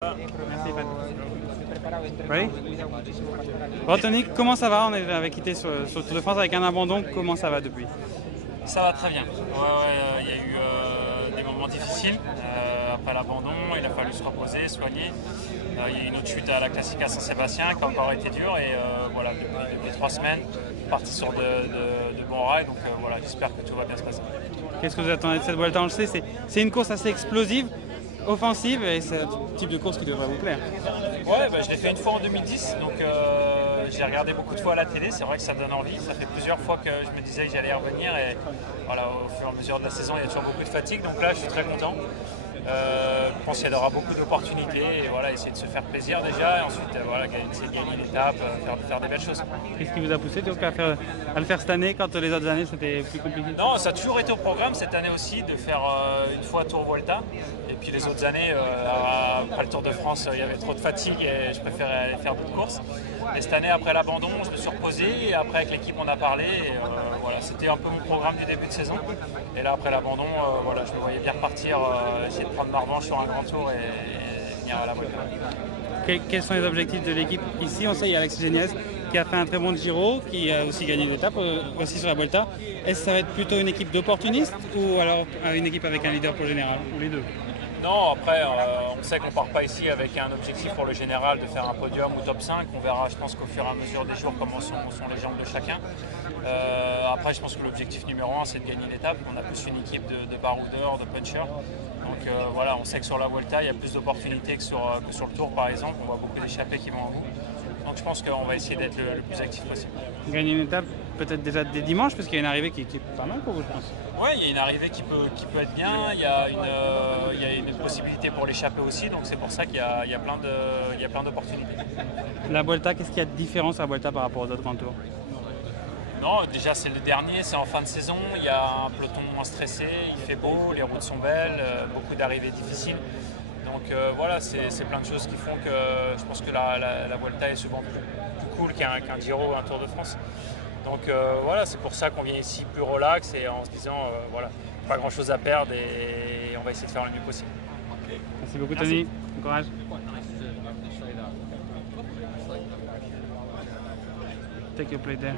Merci, Pat. Ready? Bon, Tony, comment ça va? On avait quitté sur Tour de France avec un abandon. Comment ça va depuis? Ça va très bien. Il y a eu des moments difficiles après l'abandon. Il a fallu se reposer, soigner. Il y a eu une autre chute à la Classica Saint-Sébastien qui a encore été dure. Et voilà, depuis 3 semaines, parti sur de bons rails. Donc voilà, j'espère que tout va bien se passer. Qu'est-ce que vous attendez de cette Vuelta? On le sait, c'est une course assez explosive, offensive, et c'est un type de course qui devrait vous plaire. Ouais, je l'ai fait une fois en 2010, donc j'ai regardé beaucoup de fois à la télé, c'est vrai que ça me donne envie. Ça fait plusieurs fois que je me disais que j'allais y revenir et voilà, au fur et à mesure de la saison, il y a toujours beaucoup de fatigue, donc là je suis très content. Je pense qu'il y aura beaucoup d'opportunités et voilà, essayer de se faire plaisir déjà et ensuite voilà, gagner l'étape, faire des belles choses. Qu'est-ce qui vous a poussé donc, à le faire cette année quand les autres années c'était plus compliqué? Non, ça a toujours été au programme cette année aussi de faire une fois Tour Vuelta. Et puis les autres années, après le Tour de France, il y avait trop de fatigue et je préférais aller faire d'autres courses. Et cette année, après l'abandon, je me suis reposé et après avec l'équipe on a parlé. Et, voilà, c'était un peu mon programme du début de saison. Et là, après l'abandon, voilà, je me voyais bien repartir, essayer de prendre ma revanche sur un grand tour et venir à la Vuelta. Quels sont les objectifs de l'équipe ici? On sait qu'il y a Alex Geniez qui a fait un très bon Giro, qui a aussi gagné l'étape aussi sur la Vuelta. Est-ce que ça va être plutôt une équipe d'opportunistes ou alors une équipe avec un leader pour le général, ou les deux? Non, après, on sait qu'on ne part pas ici avec un objectif pour le général de faire un podium ou top 5. On verra, je pense qu'au fur et à mesure des jours, comment sont les jambes de chacun. Après, je pense que l'objectif numéro 1, c'est de gagner l'étape. On a plus une équipe de baroudeurs, de punchers. Donc voilà, on sait que sur la Vuelta, il y a plus d'opportunités que sur le Tour, par exemple. On voit beaucoup d'échappées qui vont en bout. Donc je pense qu'on va essayer d'être le plus actif possible. Gagner une étape peut-être déjà dès dimanche, parce qu'il y a une arrivée qui est pas mal pour vous, je pense. Oui, il y a une arrivée qui peut être bien, il y a une possibilité pour l'échapper aussi, donc c'est pour ça qu'il y a plein d'opportunités. La Vuelta, qu'est-ce qu'il y a de différent sur la Vuelta par rapport aux autres grands tours? Non, déjà c'est le dernier, c'est en fin de saison, il y a un peloton moins stressé, il fait beau, les routes sont belles, beaucoup d'arrivées difficiles. Donc voilà, c'est plein de choses qui font que je pense que la Vuelta est souvent plus cool qu'un Giro ou un Tour de France. Donc voilà, c'est pour ça qu'on vient ici plus relax et en se disant voilà, pas grand chose à perdre et on va essayer de faire le mieux possible. Merci beaucoup Tony, bon courage. Take your plate there.